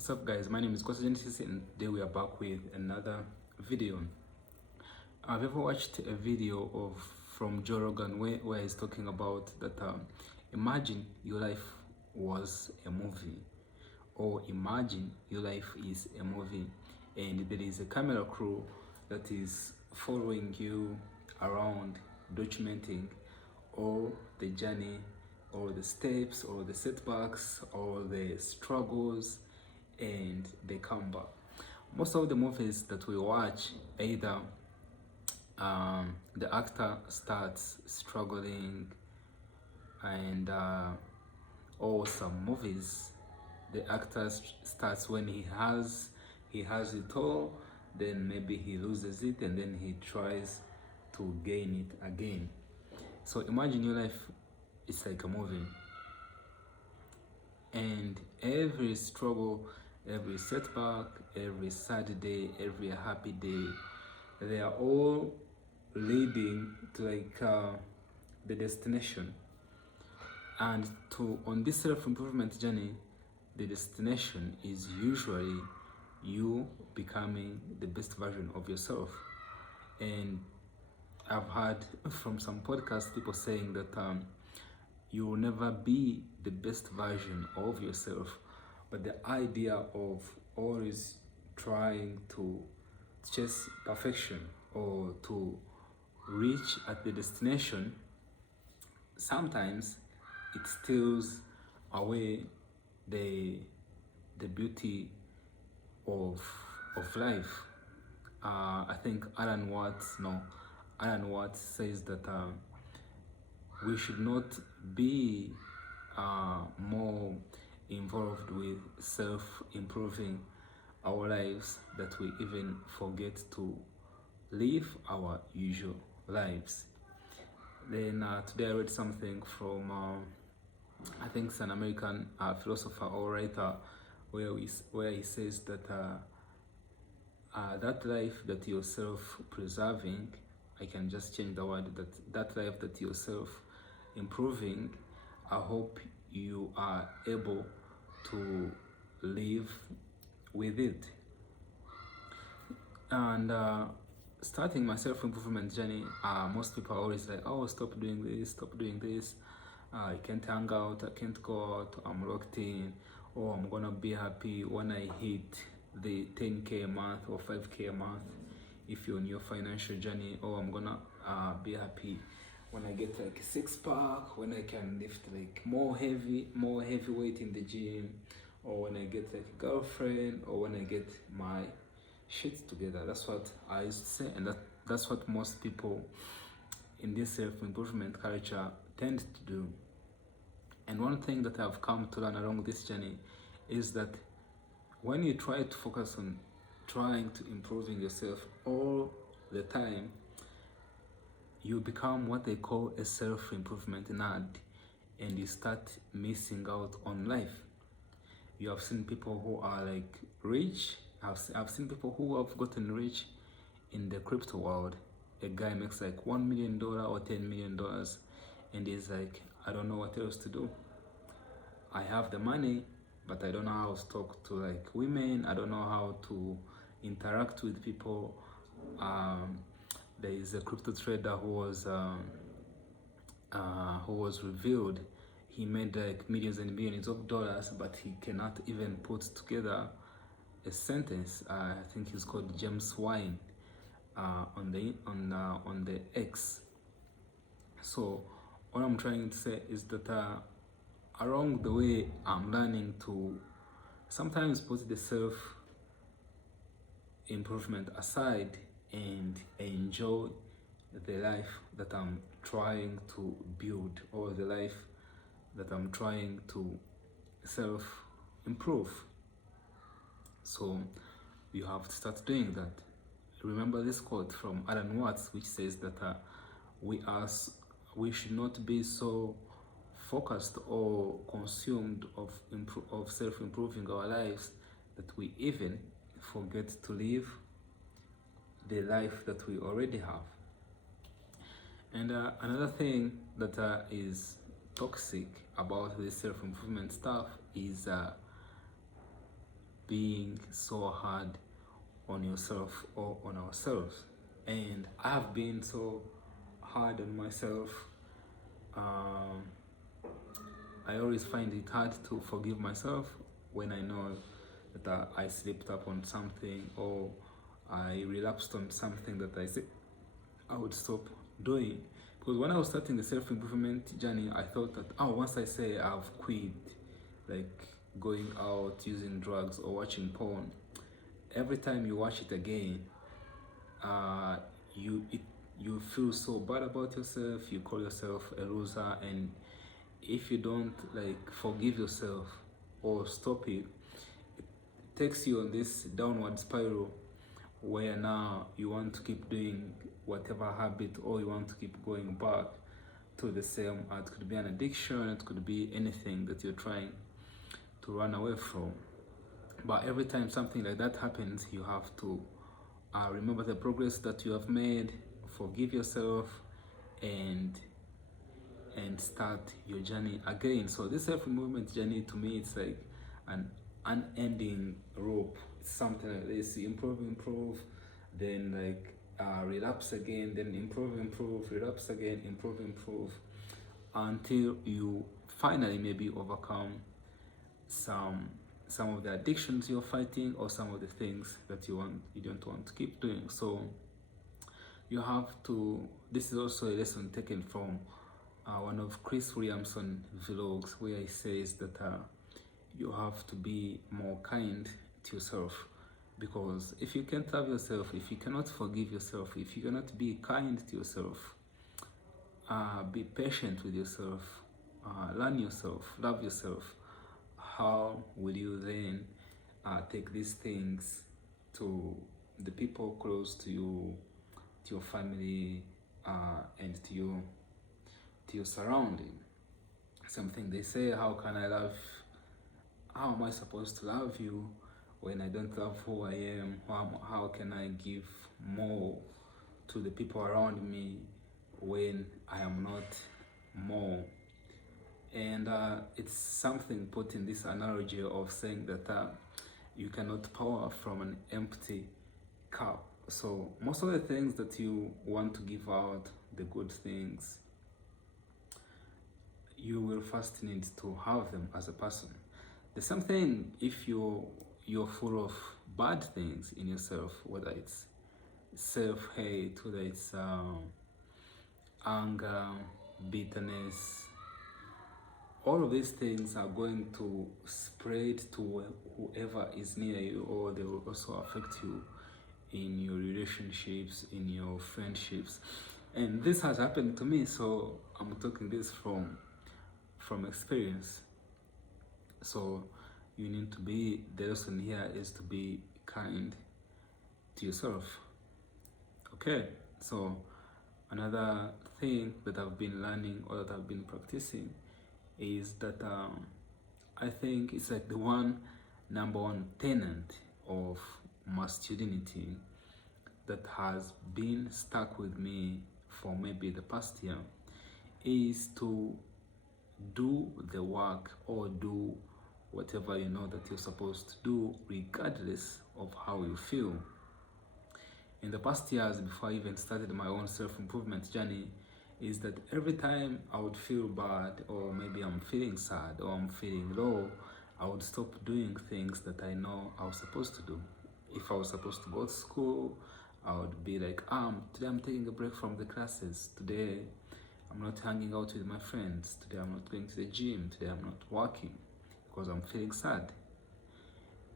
What's up, guys? My name is Kwasa and today we are back with another video. I've ever watched a video from Joe Rogan where he's talking about that imagine your life was a movie, or imagine your life is a movie and there is a camera crew that is following you around, documenting all the journey or the steps or the setbacks or the struggles and the comeback. Most of the movies that we watch, either the actor starts struggling, and or some movies the actor starts when he has it all, then maybe he loses it and then he tries to gain it again. So imagine your life is like a movie, and every struggle, every setback, every sad day, every happy day, they are all leading to the destination. And on this self-improvement journey, the destination is usually you becoming the best version of yourself. And I've heard from some podcast people saying that you will never be the best version of yourself, but the idea of always trying to chase perfection or to reach at the destination, sometimes it steals away the beauty of life. I think Alan Watts says that we should not be more involved with self-improving our lives, that we even forget to live our usual lives. Then today I read something from I think it's an American philosopher or writer where he says that that life that you're self-preserving, I can just change the word, that life that you're self-improving, I hope you are able to live with it. And starting my self-improvement journey, most people are always like, oh, stop doing this, I can't hang out, I can't go out, I'm locked in, or I'm gonna be happy when I hit the 10k a month or 5k a month if you're on your financial journey, or I'm gonna be happy when I get like a six-pack, when I can lift like more heavy weight in the gym, or when I get like a girlfriend, or when I get my shit together. That's what I used to say, and that's what most people in this self-improvement culture tend to do. And one thing that I've come to learn along this journey is that when you try to focus on trying to improving yourself all the time, you become what they call a self-improvement nerd, and you start missing out on life. You have seen people who are like rich. I've seen people who have gotten rich in the crypto world. A guy makes like $1 million or $10 million, and he's like, I don't know what else to do. I have the money, but I don't know how to talk to like women. I don't know how to interact with people. There is a crypto trader who was revealed. He made like millions and millions of dollars, but he cannot even put together a sentence. I think he's called James Wine on the X. So what I'm trying to say is that along the way, I'm learning to sometimes put the self-improvement aside and enjoy the life that I'm trying to build, or the life that I'm trying to self-improve. So you have to start doing that. Remember this quote from Alan Watts, which says that we should not be so focused or consumed of self-improving our lives that we even forget to live the life that we already have. And another thing that is toxic about this self-improvement stuff is being so hard on yourself or on ourselves. And I have been so hard on myself. um, I always find it hard to forgive myself when I know that I slipped up on something, or I relapsed on something that I said I would stop doing. Because when I was starting the self improvement journey, I thought that, oh, once I say I've quit, like going out, using drugs, or watching porn, every time you watch it again, uh, you it you feel so bad about yourself. You call yourself a loser, and if you don't like forgive yourself or stop it, it takes you on this downward spiral where now you want to keep doing whatever habit, or you want to keep going back to the same. It could be an addiction, it could be anything that you're trying to run away from. But every time something like that happens, you have to remember the progress that you have made, forgive yourself, and start your journey again. So this self-improvement journey, to me, it's like an unending rope. It's something like this: you improve, then like relapse again, then improve, relapse again, improve, until you finally maybe overcome some of the addictions you're fighting, or some of the things that you don't want to keep doing. So you have to, this is also a lesson taken from one of Chris Williamson vlogs, where he says that you have to be more kind to yourself. Because if you can't love yourself, if you cannot forgive yourself, if you cannot be kind to yourself, be patient with yourself, learn yourself, love yourself, how will you then take these things to the people close to you, to your family, and to your surrounding? Something they say, how am I supposed to love you when I don't love who I am? How can I give more to the people around me when I am not more? And it's something put in this analogy of saying that you cannot pour from an empty cup. So most of the things that you want to give out, the good things, you will first need to have them as a person. The same thing if you're full of bad things in yourself, whether it's self-hate, whether it's anger, bitterness, all of these things are going to spread to whoever is near you, or they will also affect you in your relationships, in your friendships. And this has happened to me, so I'm talking this from experience. So you need to be, the lesson here is to be kind to yourself. Okay, so another thing that I've been learning, or that I've been practicing, is that I think it's like the number one tenet of masculinity that has been stuck with me for maybe the past year, is to do the work, or do whatever you know that you're supposed to do, regardless of how you feel. In the past years, before I even started my own self-improvement journey, is that every time I would feel bad, or maybe I'm feeling sad, or I'm feeling low, I would stop doing things that I know I was supposed to do. If I was supposed to go to school, I would be like, today I'm taking a break from the classes. Today I'm not hanging out with my friends. Today I'm not going to the gym. Today I'm not working because I'm feeling sad.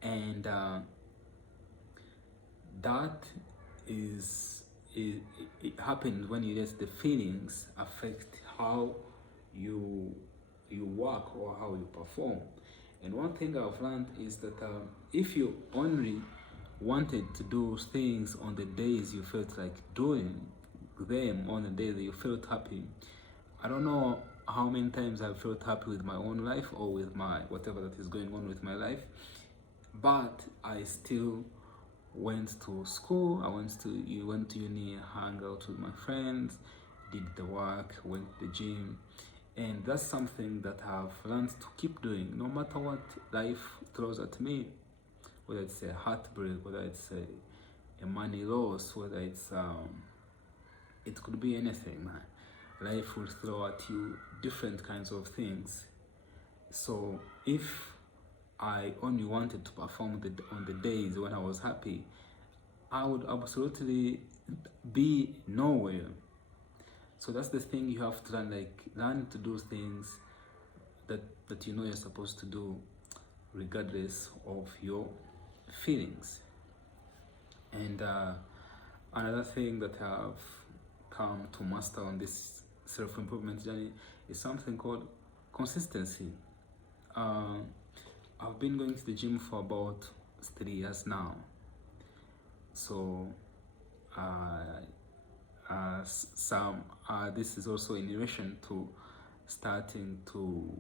And that it happens when you let the feelings affect how you work, or how you perform. And one thing I've learned is that if you only wanted to do things on the days you felt like doing them, on the day that you felt happy, I don't know how many times I've felt happy with my own life, or with my whatever that is going on with my life, but I still went to school, went to uni, hung out with my friends, did the work, went to the gym. And that's something that I've learned to keep doing, no matter what life throws at me. whether it's a heartbreak, whether it's a money loss, whether it's it could be anything, man. Life will throw at you different kinds of things. So if I only wanted to perform on the days when I was happy, I would absolutely be nowhere. So that's the thing you have to learn, like learn to do things that you know you're supposed to do regardless of your feelings. And another thing that I've come to master on this self-improvement journey is something called consistency. I've been going to the gym for about 3 years now. So this is also in relation to starting to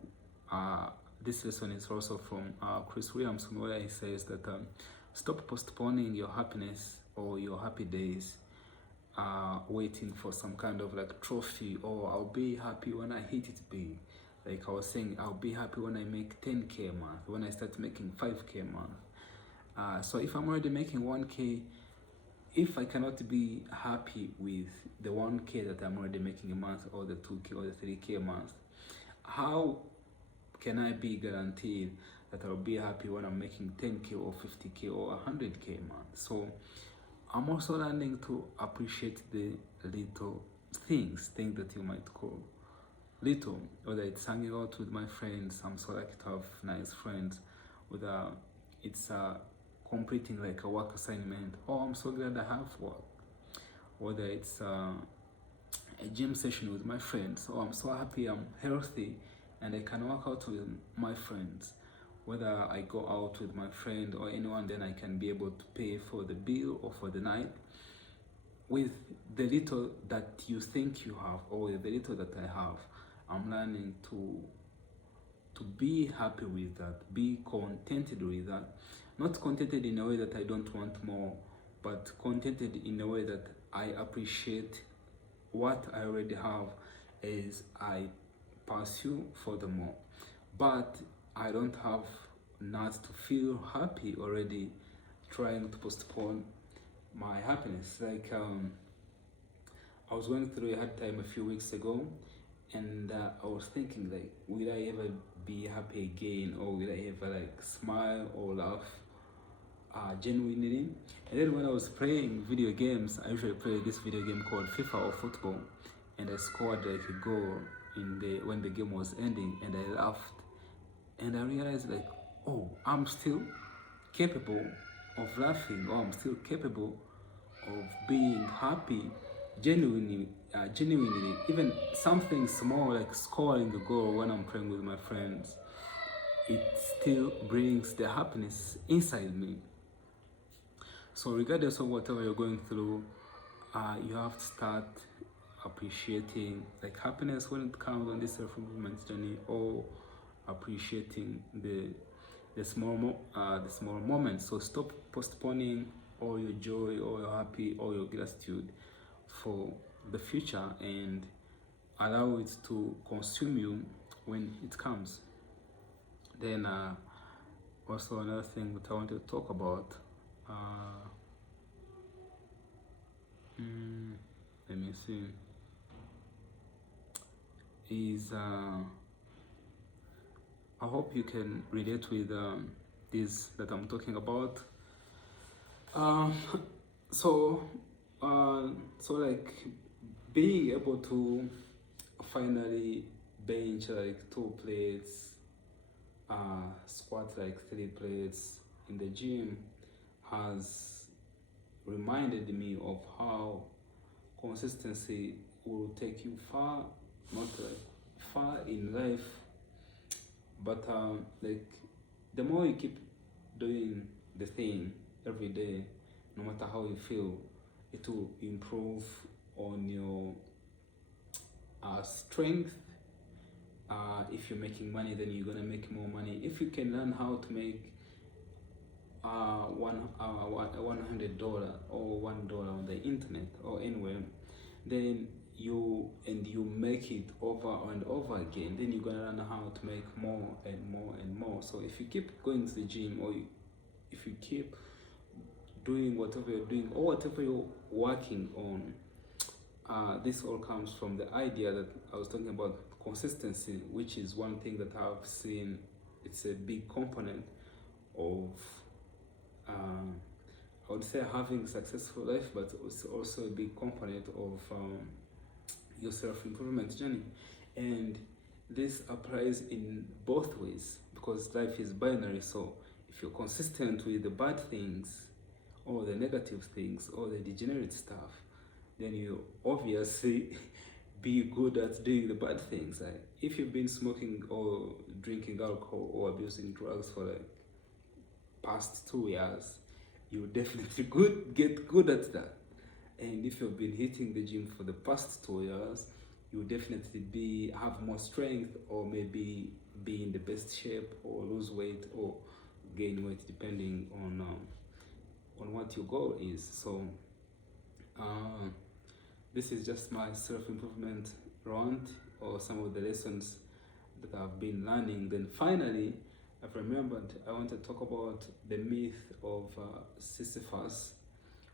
this lesson is also from Chris Williams, where he says that stop postponing your happiness or your happy days, waiting for some kind of like trophy, or I'll be happy when I hit it big. Like I was saying, I'll be happy when I make 10K a month, when I start making 5K a month. So if I'm already making 1K, if I cannot be happy with the 1K that I'm already making a month, or the 2K or the 3K a month, how can I be guaranteed that I'll be happy when I'm making 10K or 50K or 100K a month? So I'm also learning to appreciate the little things that you might call little, whether it's hanging out with my friends. I'm so lucky to have nice friends, whether it's completing like a work assignment. Oh, I'm so glad I have work. Whether it's a gym session with my friends. Oh, I'm so happy I'm healthy and I can work out with my friends. Whether I go out with my friend or anyone, then I can be able to pay for the bill or for the night. With the little that you think you have, or with the little that I have, I'm learning to be happy with that, be contented with that. Not contented in a way that I don't want more, but contented in a way that I appreciate what I already have as I pursue for the more. But I don't have not to feel happy already trying to postpone my happiness. Like I was going through a hard time a few weeks ago, and I was thinking like, will I ever be happy again, or will I ever like smile or laugh genuinely? And then when I was playing video games, I usually play this video game called FIFA or football, and I scored like a goal when the game was ending, and I laughed, and I realized like, oh, I'm still capable of laughing, or I'm still capable of being happy genuinely, even something small like scoring a goal when I'm playing with my friends, it still brings the happiness inside me. So regardless of whatever you're going through, you have to start appreciating like happiness when it comes on this self-improvement journey, or appreciating the small moments. So stop postponing all your joy, or your happy, or your gratitude for the future, and allow it to consume you when it comes. Then also another thing that I want to talk about, let me see, is I hope you can relate with this that I'm talking about. So like being able to finally bench like 2 plates, squat like 3 plates in the gym has reminded me of how consistency will take you far, not like far in life, but like the more you keep doing the thing every day, no matter how you feel, it will improve on your strength. If you're making money, then you're gonna make more money. If you can learn how to make $100 or $1 on the internet or anywhere, then you make it over and over again, then you're gonna learn how to make more and more and more. So if you keep going to the gym, or if you keep doing whatever you're doing or whatever you're working on, this all comes from the idea that I was talking about, consistency, which is one thing that I've seen. It's a big component of, I would say, having a successful life, but it's also a big component of your self-improvement journey. And this applies in both ways because life is binary. So if you're consistent with the bad things or the negative things or the degenerate stuff, then you obviously be good at doing the bad things. Like if you've been smoking or drinking alcohol or abusing drugs for like past 2 years, you definitely get good at that. And if you've been hitting the gym for the past 2 years, you definitely have more strength, or maybe be in the best shape, or lose weight or gain weight, depending on what your goal is. So this is just my self-improvement rant, or some of the lessons that I've been learning. Then finally, I've remembered I want to talk about the myth of Sisyphus,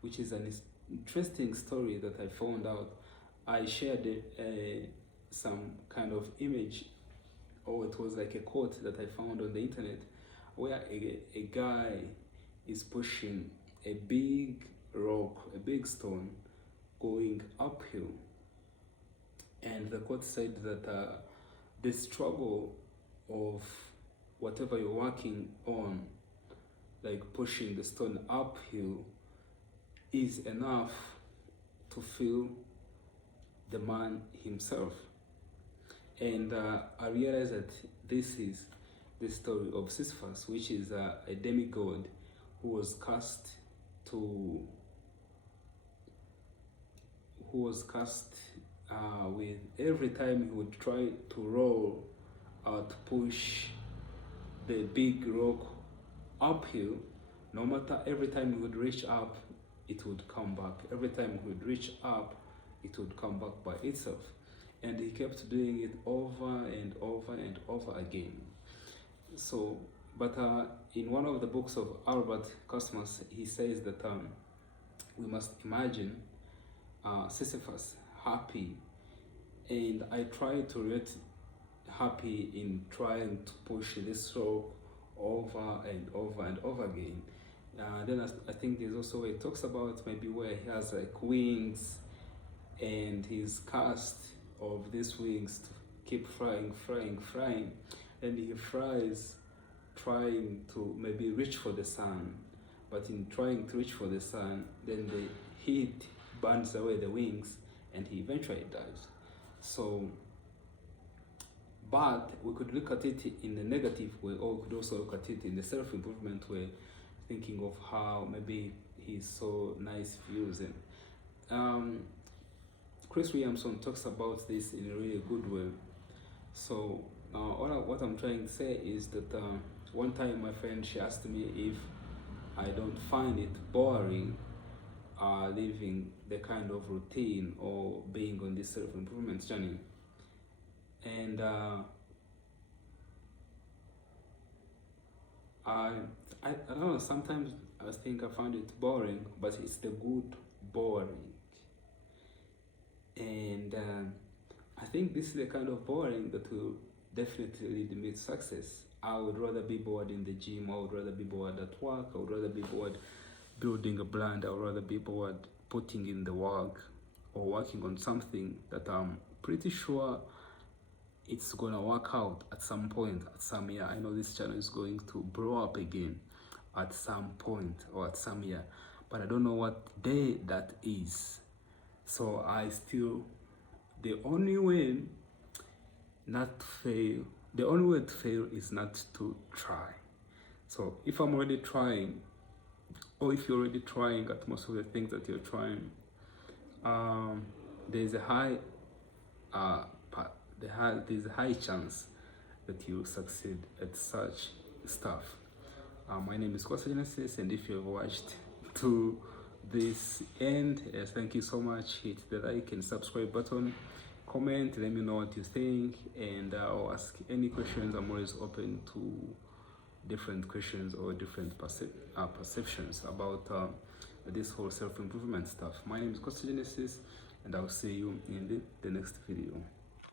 which is an interesting story that I found out. I shared some kind of image, or it was like a quote that I found on the internet, where a guy is pushing a big rock, a big stone, going uphill. And the quote said that the struggle of whatever you're working on, like pushing the stone uphill, is enough to fill the man himself. And I realized that this is the story of Sisyphus, which is a demigod who was cast with every time he would try to roll to push the big rock uphill, no matter, every time he would reach up, it would come back. Every time he would reach up, it would come back by itself. And he kept doing it over and over and over again. So, but in one of the books of Albert Cosmos, he says that we must imagine Sisyphus happy, and I try to relate happy in trying to push this rock over and over and over again. Then I think there's also where it talks about maybe where he has like wings, and he's cast of these wings to keep flying, and he flies trying to maybe reach for the sun, but in trying to reach for the sun, then the heat burns away the wings and he eventually dies. So, but we could look at it in the negative way, or we could also look at it in the self-improvement way, thinking of how maybe he's so nice views. And Chris Williamson talks about this in a really good way. So what I'm trying to say is that one time my friend, she asked me if I don't find it boring living the kind of routine or being on this self-improvement journey. And I don't know, sometimes I think I find it boring, but it's the good boring. And I think this is the kind of boring that will definitely lead me to success. I would rather be bored in the gym, I would rather be bored at work, I would rather be bored building a brand, I would rather be bored putting in the work or working on something that I'm pretty sure it's gonna work out at some point, at some year. I know this channel is going to blow up again at some point or at some year, but I don't know what day that is. So the only way to fail is not to try. So if I'm already trying, or if you're already trying at most of the things that you're trying, there's a high chance that you'll succeed at such stuff. My name is Kwasa, and if you have watched to this end, thank you so much. Hit the like and subscribe button, comment, let me know what you think, and I'll ask any questions. I'm always open to different questions or different perceptions about this whole self-improvement stuff. My name is Kwasa, and I'll see you in the next video.